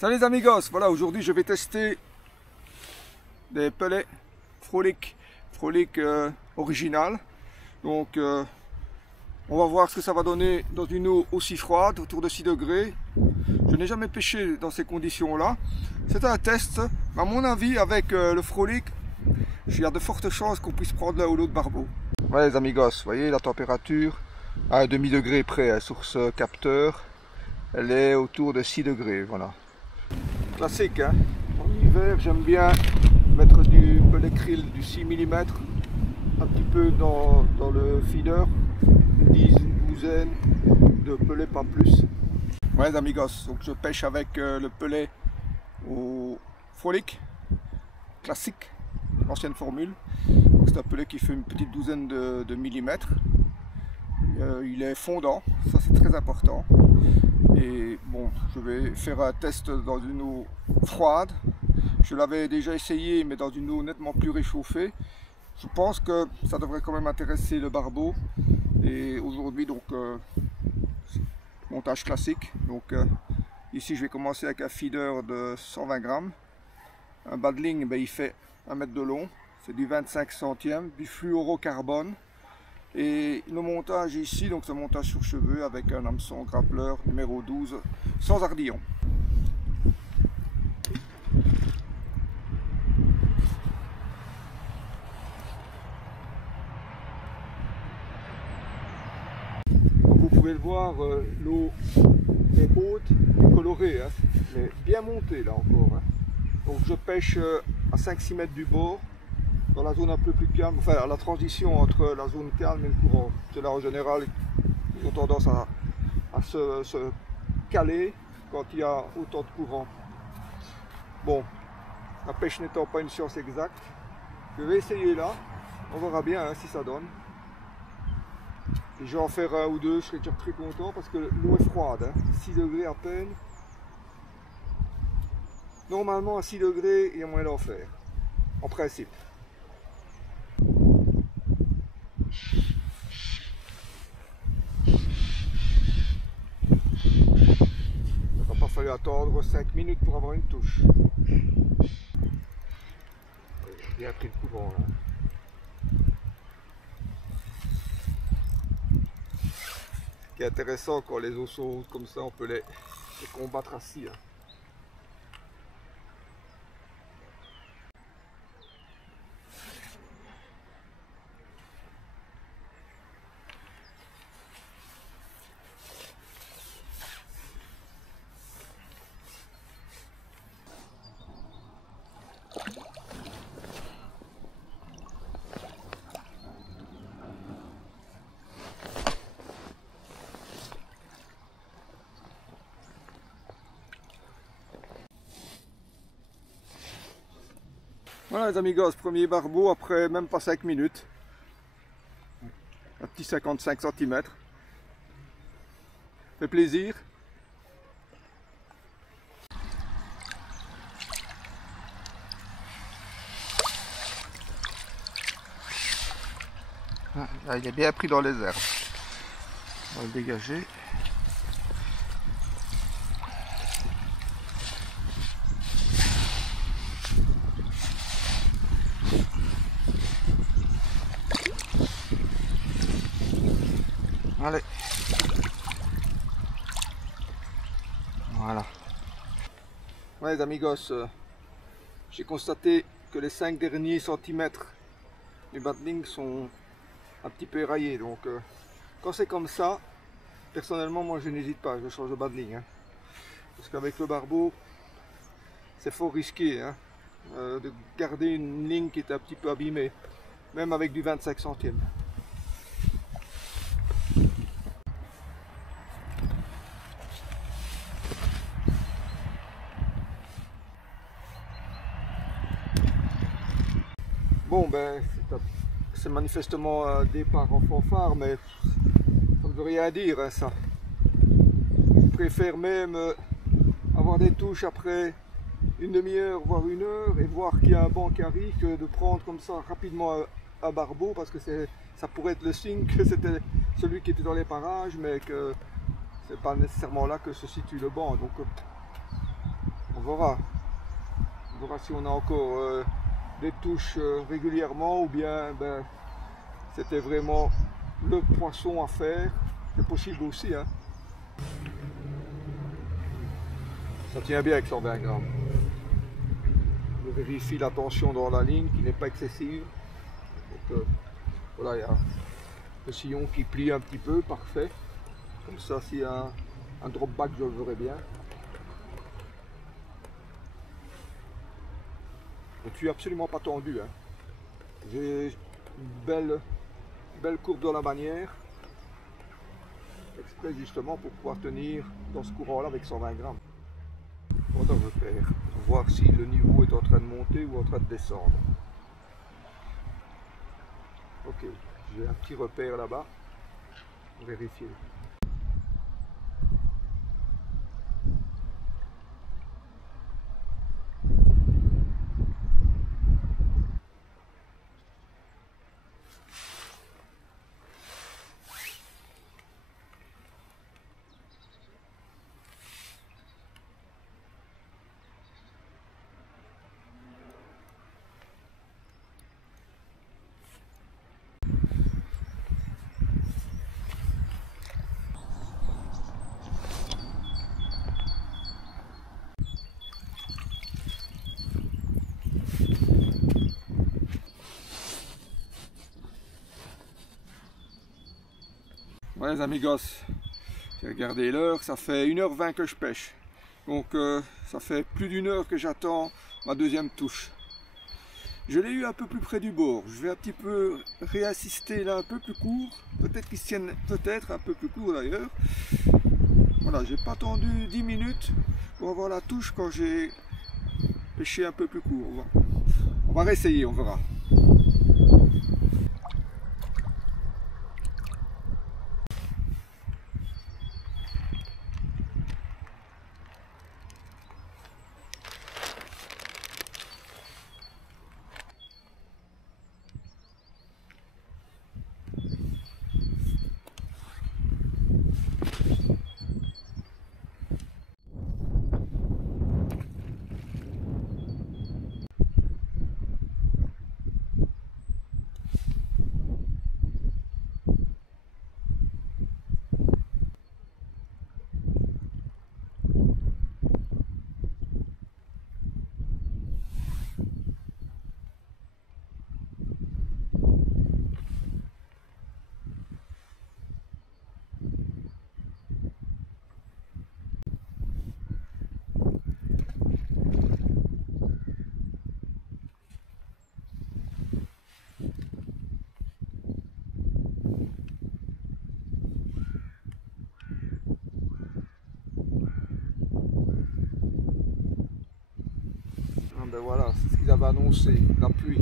Salut les amigos, voilà, aujourd'hui je vais tester des pellets Frolic original. Donc on va voir ce que ça va donner dans une eau aussi froide, autour de 6 degrés. Je n'ai jamais pêché dans ces conditions là. C'est un test, mais à mon avis avec le Frolic, il y a de fortes chances qu'on puisse prendre l'un ou l'autre barbeau. Voilà les amigos, vous voyez la température à un demi-degré près hein, sur ce capteur. Elle est autour de 6 degrés, voilà. Classique, hein. En hiver, j'aime bien mettre du pellet krill du 6 mm, un petit peu dans le feeder, une douzaine de pellets, pas plus. Ouais, les amigos, donc je pêche avec le pellet au Frolic, classique, l'ancienne formule. C'est un pellet qui fait une petite douzaine de millimètres. Il est fondant, ça c'est très important. Et bon, je vais faire un test dans une eau froide. Je l'avais déjà essayé, mais dans une eau nettement plus réchauffée. Je pense que ça devrait quand même intéresser le barbeau. Et aujourd'hui, donc, montage classique. Donc, ici, je vais commencer avec un feeder de 120 grammes. Un badling, ben, il fait 1 mètre de long. C'est du 25 centièmes, du fluorocarbone. Et le montage ici, donc ce montage sur cheveux avec un hameçon grappleur numéro 12 sans ardillon. Comme vous pouvez le voir, l'eau est haute et colorée, hein, mais bien montée là encore. Hein. Donc je pêche à 5-6 mètres du bord. Dans la zone un peu plus calme, enfin à la transition entre la zone calme et le courant. C'est là en général ils ont tendance à se caler quand il y a autant de courant. Bon, la pêche n'étant pas une science exacte, je vais essayer là, on verra bien hein, si ça donne. Et je vais en faire un ou deux, je serai déjà très content parce que l'eau est froide, hein, 6 degrés à peine. Normalement à 6 degrés, il y a moyen d'en faire, en principe. Il a fallu attendre 5 minutes pour avoir une touche. Il a pris le courant là. Ce qui est intéressant quand les eaux sont hautes comme ça, on peut les combattre assis. Hein. Voilà les amigos, premier barbeau après même pas 5 minutes. Un petit 55 cm. Fait plaisir. Là, il est bien pris dans les herbes. On va le dégager. Allez. Voilà. Ouais les amigos, j'ai constaté que les 5 derniers centimètres du badling sont un petit peu éraillés. Donc quand c'est comme ça, personnellement moi je n'hésite pas, je change de badling. Hein. Parce qu'avec le barbeau, c'est fort risqué hein, de garder une ligne qui est un petit peu abîmée. Même avec du 25 centièmes. Bon ben, c'est manifestement un départ en fanfare, mais ça ne veut rien dire hein, ça. Je préfère même avoir des touches après une demi-heure, voire une heure, et voir qu'il y a un banc qui arrive, que de prendre comme ça rapidement un barbeau, parce que ça pourrait être le signe que c'était celui qui était dans les parages, mais que c'est pas nécessairement là que se situe le banc. Donc verra. On verra si on a encore des touches régulièrement ou bien ben, c'était vraiment le poisson à faire. C'est possible aussi. Hein. Ça tient bien avec 120 grammes. Je vérifie la tension dans la ligne qui n'est pas excessive. Donc, voilà, il y a le sillon qui plie un petit peu, parfait. Comme ça, s'il y a un drop back, je le verrai bien. Je ne suis absolument pas tendu. Hein. J'ai une belle courbe dans la bannière. Exprès justement pour pouvoir tenir dans ce courant-là avec 120 grammes. On va repère, pour voir si le niveau est en train de monter ou en train de descendre. Ok, j'ai un petit repère là-bas. Vérifier. Ouais les amigos, j'ai regardé l'heure, ça fait 1h20 que je pêche. Donc ça fait plus d'une heure que j'attends ma deuxième touche. Je l'ai eu un peu plus près du bord. Je vais un petit peu réassister là un peu plus court. Peut-être qu'il se tienne peut-être un peu plus court d'ailleurs. Voilà, j'ai pas attendu 10 minutes pour avoir la touche quand j'ai pêché un peu plus court. On va réessayer, on verra. Ben voilà, c'est ce qu'ils avaient annoncé, la pluie.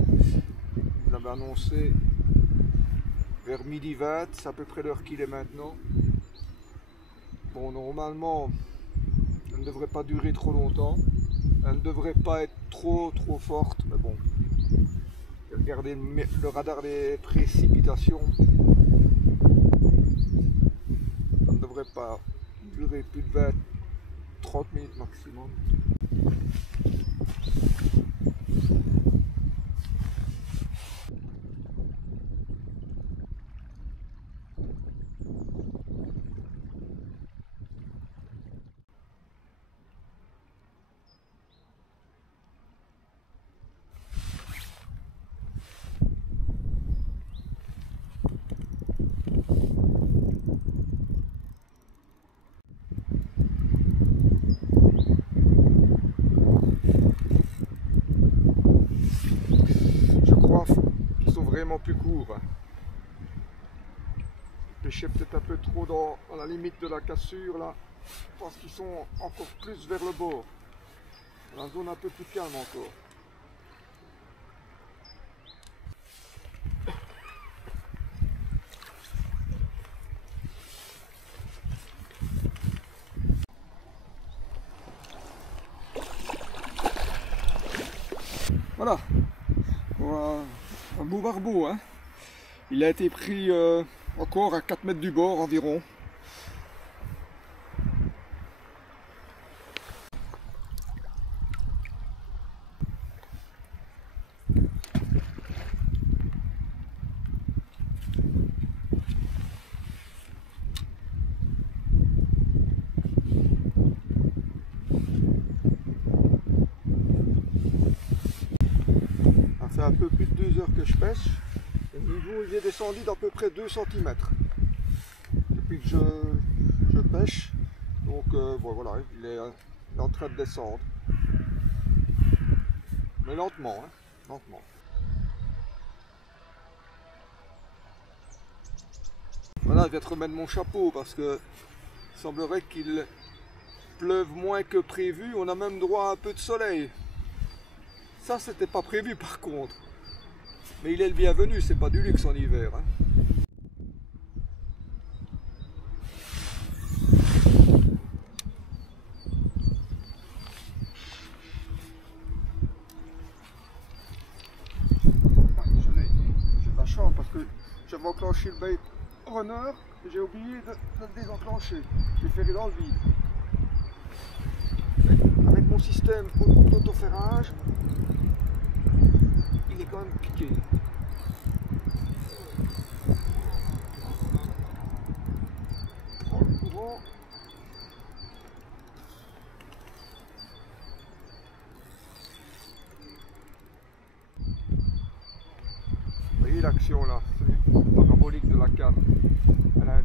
Ils avaient annoncé vers midi 20, c'est à peu près l'heure qu'il est maintenant. Bon, normalement, elle ne devrait pas durer trop longtemps. Elle ne devrait pas être trop forte, mais bon. Regardez le radar des précipitations. Ça ne devrait pas durer plus de 20-30 minutes maximum. Vraiment plus court. Pêcher peut-être un peu trop dans la limite de la cassure là. Je pense qu'ils sont encore plus vers le bord. La zone un peu plus calme encore. Voilà. Un beau barbeau, hein. Il a été pris encore à 4 mètres du bord environ. 2 heures que je pêche. Le niveau il est descendu d'à peu près 2 cm depuis que je pêche. Donc bon, voilà, il est en train de descendre. Mais lentement, hein, lentement. Voilà, je vais te remettre mon chapeau parce que il semblerait qu'il pleuve moins que prévu. On a même droit à un peu de soleil. Ça, c'était pas prévu par contre. Mais il est le bienvenu, c'est pas du luxe en hiver. Hein. J'ai de la chance parce que j'avais enclenché le bait runner et j'ai oublié de le désenclencher. J'ai ferré dans le vide. Avec mon système d'autoferrage, il est quand même piqué. Prends le courant. Vous voyez l'action là, c'est le parabolique de la canne. Elle a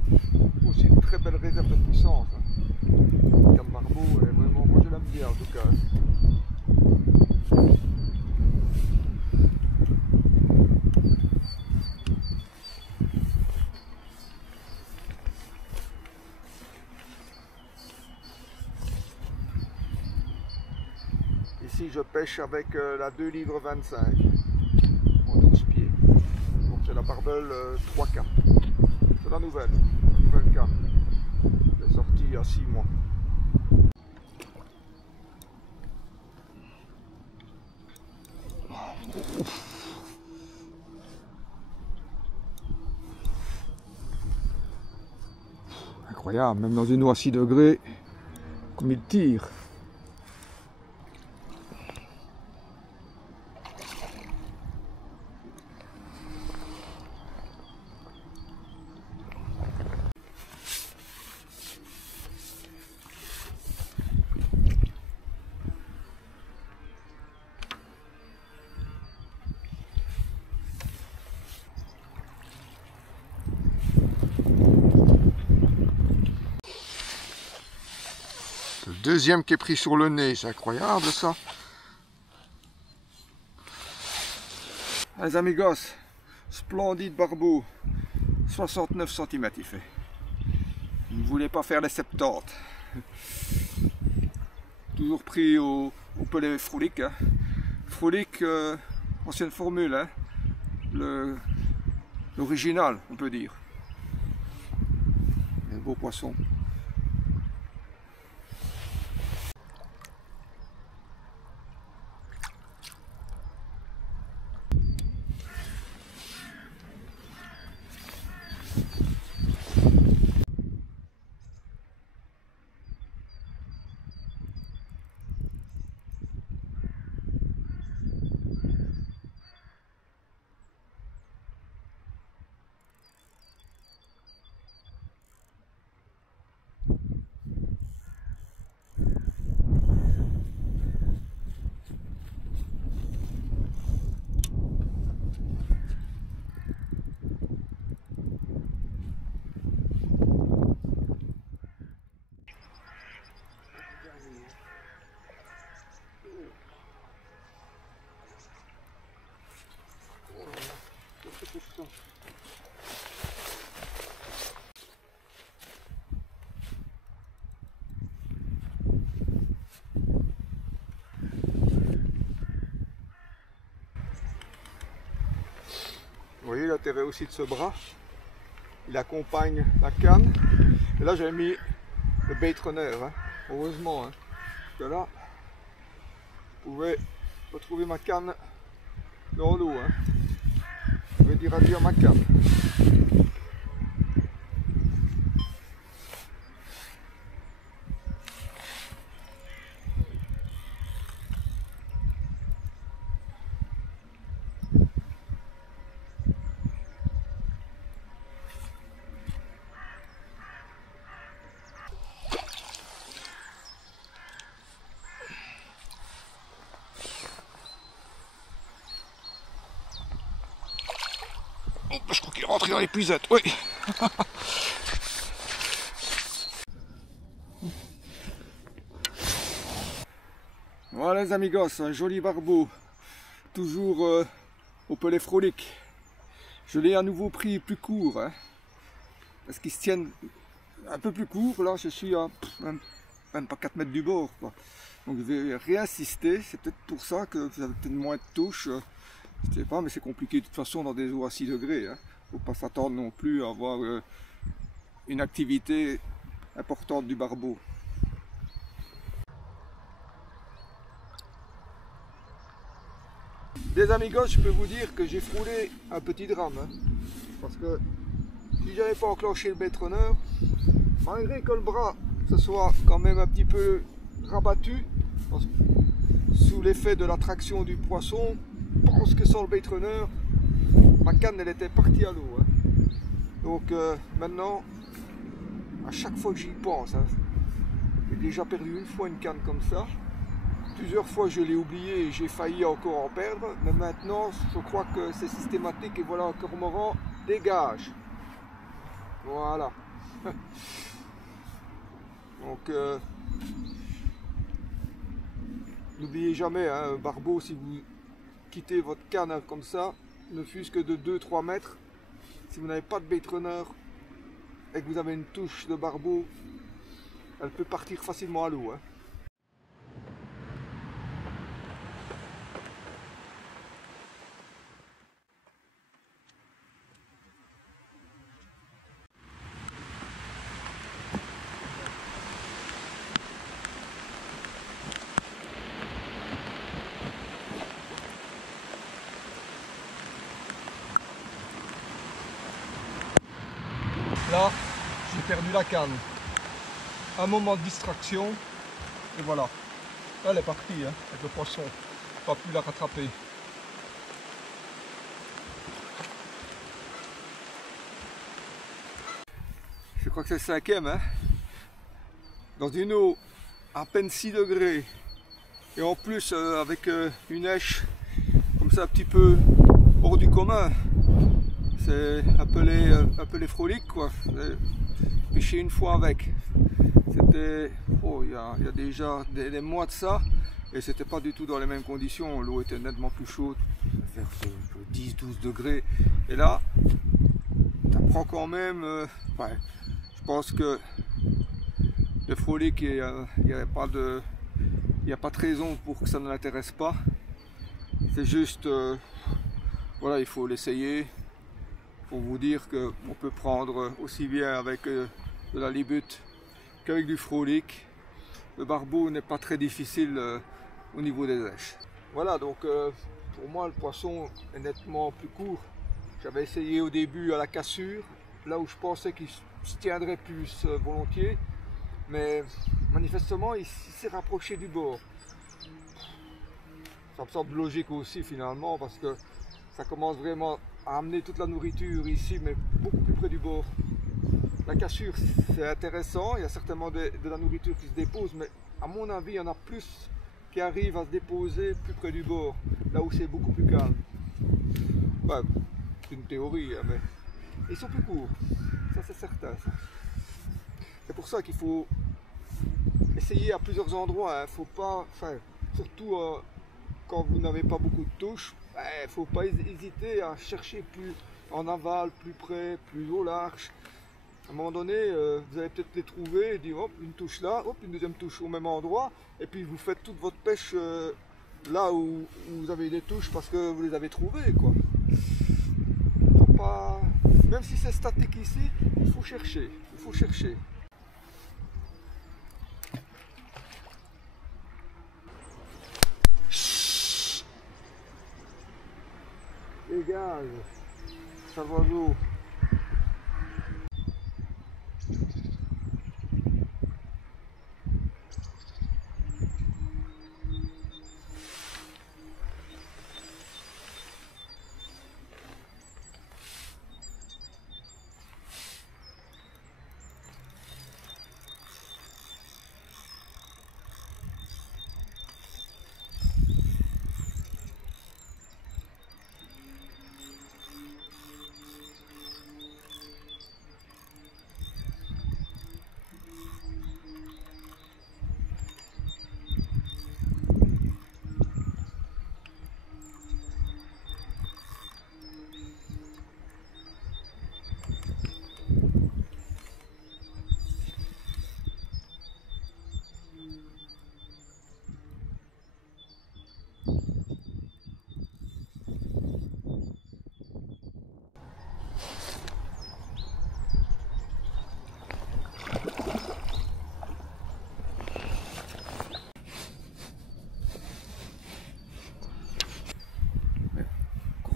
aussi une très belle réserve de puissance. Hein. La canne Barbeau, elle est vraiment, moi je l'aime bien en tout cas. Ici je pêche avec la 2,25 livres en 12 pieds. Donc c'est la barbelle 3K. C'est la nouvelle canne. Elle est sortie il y a 6 mois. Incroyable, même dans une eau à 6 degrés, comme il tire. Le deuxième qui est pris sur le nez, c'est incroyable ça. Les amigos, splendide barbeau, 69 cm il fait. Il ne voulait pas faire les 70. Toujours pris au pellet Frolic. Hein. Frolic, ancienne formule, hein. L'original on peut dire. Un beau poisson. Vous voyez l'intérêt aussi de ce bras, il accompagne la canne. Et là j'avais mis le bait runner, hein. Heureusement, hein. Parce que là, je pouvais retrouver ma canne dans l'eau. Hein. Je vais dire adieu à ma canne. Il est rentré dans l'épuisette, oui. Voilà les amigos, un joli barbeau, toujours au pellet frolique. Je l'ai à nouveau pris plus court, hein, parce qu'ils se tiennent un peu plus court. Là je suis à même pas 4 mètres du bord, quoi. Donc je vais réinsister, c'est peut-être pour ça que vous avez peut-être moins de touches, je sais pas, mais c'est compliqué de toute façon dans des eaux à 6 degrés. Hein. Faut pas s'attendre non plus à avoir une activité importante du barbeau. Les amigos, je peux vous dire que j'ai frôlé un petit drame, hein, parce que si j'avais pas enclenché le bêtronneur, malgré que le bras se soit quand même un petit peu rabattu sous l'effet de l'attraction du poisson, je pense que sans le bêtronneur, ma canne elle était partie à l'eau. Hein. Donc maintenant, à chaque fois que j'y pense, hein, j'ai déjà perdu une fois une canne comme ça. Plusieurs fois je l'ai oublié et j'ai failli encore en perdre, mais maintenant je crois que c'est systématique et voilà un cormoran dégage. Voilà. Donc n'oubliez jamais, hein, un barbeau, si vous quittez votre canne comme ça, ne fût-ce que de 2-3 mètres, si vous n'avez pas de bêtronneur et que vous avez une touche de barbeau, elle peut partir facilement à l'eau. Hein. Là, j'ai perdu la canne. Un moment de distraction, et voilà. Elle est partie, hein, avec le poisson. Pas pu la rattraper. Je crois que c'est le cinquième. Hein. Dans une eau à peine 6 degrés. Et en plus, avec une neige comme ça, un petit peu hors du commun. C'est un pellet frolique, quoi. Pêché une fois avec. C'était, oh, il y a déjà des mois de ça, et c'était pas du tout dans les mêmes conditions. L'eau était nettement plus chaude, vers 10-12 degrés. Et là, ça prend quand même. Ouais, je pense que le frolique, il n'y a pas de raison pour que ça ne l'intéresse pas. C'est juste, voilà, il faut l'essayer. Pour vous dire qu'on peut prendre aussi bien avec de la libute qu'avec du frolique. Le barbeau n'est pas très difficile au niveau des lèches. Voilà, donc pour moi le poisson est nettement plus court. J'avais essayé au début à la cassure, là où je pensais qu'il se tiendrait plus volontiers, mais manifestement il s'est rapproché du bord. Ça me semble logique aussi finalement, parce que ça commence vraiment à amener toute la nourriture ici, mais beaucoup plus près du bord. La cassure, c'est intéressant, il y a certainement de la nourriture qui se dépose, mais à mon avis, il y en a plus qui arrivent à se déposer plus près du bord, là où c'est beaucoup plus calme. Ouais, c'est une théorie, hein, mais ils sont plus courts, ça c'est certain. C'est pour ça qu'il faut essayer à plusieurs endroits, hein. Faut pas, enfin, surtout quand vous n'avez pas beaucoup de touches, il ne faut pas hésiter à chercher plus en aval, plus près, plus au large. À un moment donné, vous allez peut-être les trouver et dire hop, une touche là, hop, une deuxième touche au même endroit, et puis vous faites toute votre pêche là où vous avez des touches parce que vous les avez trouvées, quoi. Faut pas... Même si c'est statique ici, il faut chercher, il faut chercher. Dégage, ça va l'eau.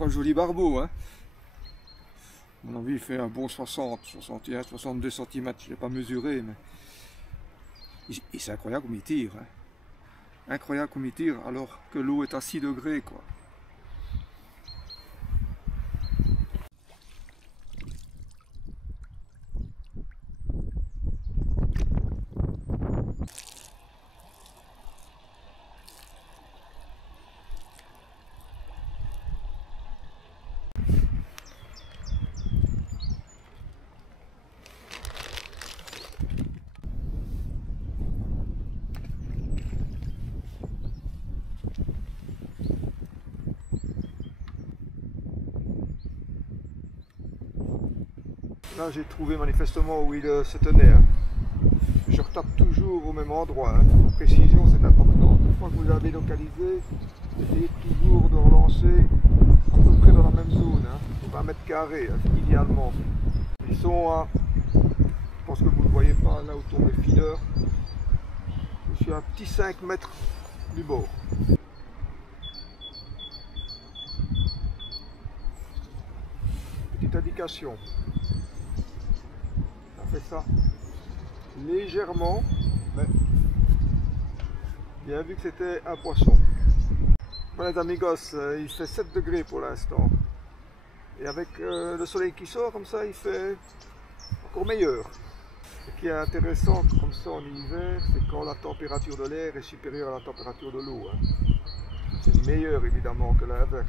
un joli barbeau. Hein. À mon avis, il fait un bon 60, 61, 62 cm. Je ne l'ai pas mesuré, mais c'est incroyable comme il tire. Hein. Incroyable comme il tire, alors que l'eau est à 6 degrés, quoi. Là, j'ai trouvé manifestement où il se tenait. Hein. Je retape toujours au même endroit. Hein. La précision, c'est important. Une fois que vous l'avez localisé, essayez toujours de relancer à peu près dans la même zone. Hein. 20 mètres carrés, hein, idéalement. Ils sont à, je pense que vous ne le voyez pas, là où tombe le feeder. Je suis à un petit 5 mètres du bord. Petite indication. Ça légèrement, mais bien vu que c'était un poisson. Voilà les amigos, il fait 7 degrés pour l'instant et avec le soleil qui sort comme ça, il fait encore meilleur. Ce qui est intéressant comme ça en hiver, c'est quand la température de l'air est supérieure à la température de l'eau. Hein. C'est meilleur évidemment que l'inverse.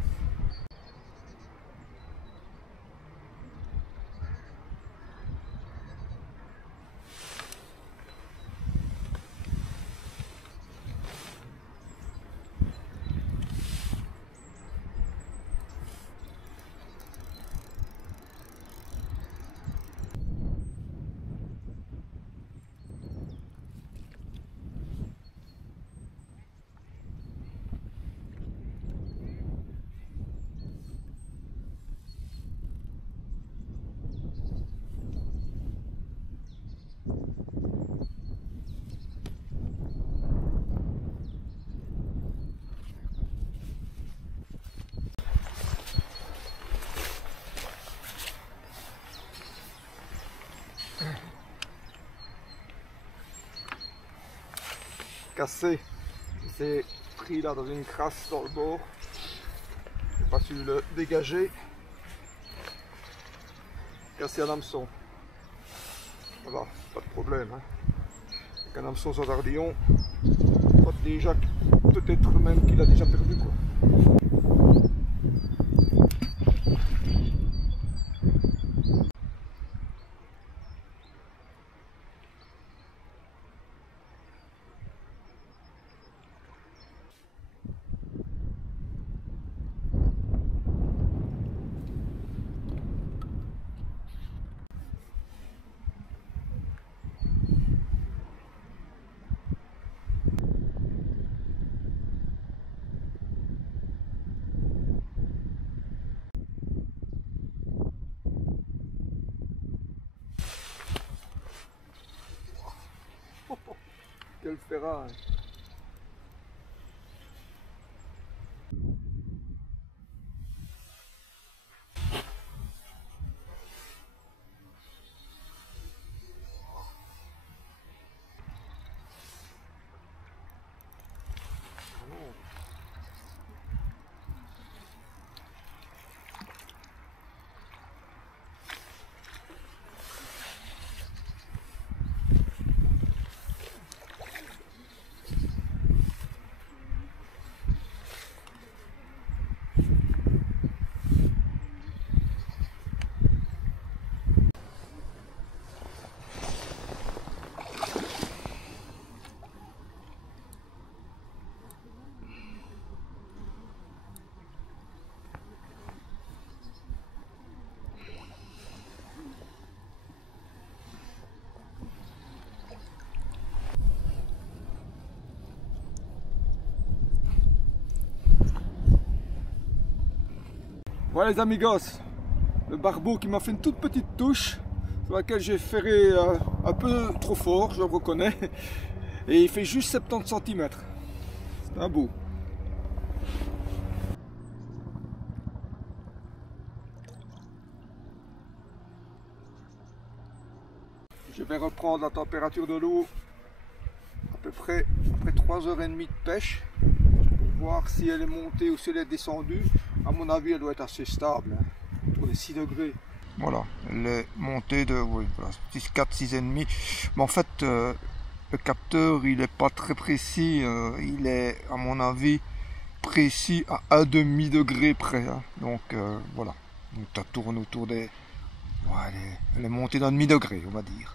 Cassé, il s'est pris là dans une crasse dans le bord, j'ai pas su le dégager, cassé un hameçon, voilà, pas de problème, hein. Avec un hameçon sans ardillon, déjà peut-être même qu'il a déjà perdu quoi. Quel ferrage! Voilà les amigos, le barbeau qui m'a fait une toute petite touche sur laquelle j'ai ferré un peu trop fort, je le reconnais, et il fait juste 70 cm. C'est un beau. Je vais reprendre la température de l'eau à peu près après 3h30 de pêche pour voir si elle est montée ou si elle est descendue. À mon avis, elle doit être assez stable, hein, pour les 6 degrés. Voilà, elle est montée de 4, 6,5. Mais en fait, le capteur, il n'est pas très précis. Il est, à mon avis, précis à 1,5 degré près. Hein. Donc, voilà. Donc, ça tourne autour des... Ouais, elle est montée d'un demi-degré, on va dire.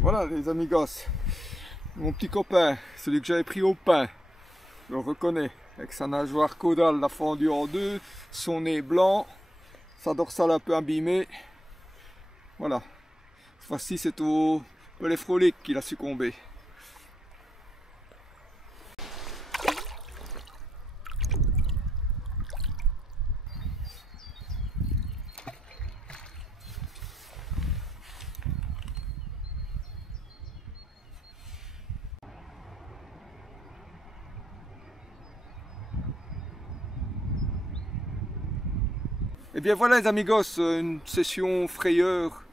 Voilà les amigos, mon petit copain, celui que j'avais pris au pain, je le reconnais, avec sa nageoire caudale la fendue en deux, son nez blanc, sa dorsale un peu abîmée. Voilà, cette fois-ci c'est au pellet frolic qu'il a succombé. Et bien voilà les amigos, une session frayeur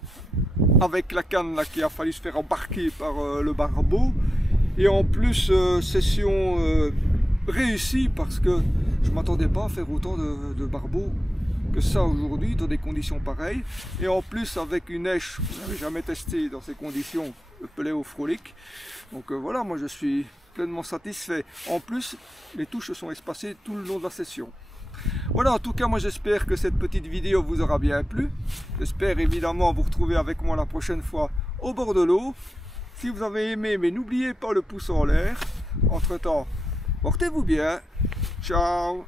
avec la canne là, qui a fallu se faire embarquer par le barbeau. Et en plus session réussie parce que je ne m'attendais pas à faire autant de barbeaux que ça aujourd'hui dans des conditions pareilles. Et en plus avec une neige que je n'avais jamais testée dans ces conditions, le pellet au frolic. Donc voilà, moi je suis pleinement satisfait. En plus, les touches sont espacées tout le long de la session. Voilà, en tout cas, moi j'espère que cette petite vidéo vous aura bien plu. J'espère évidemment vous retrouver avec moi la prochaine fois au bord de l'eau. Si vous avez aimé, mais n'oubliez pas le pouce en l'air. Entre temps, portez-vous bien. Ciao.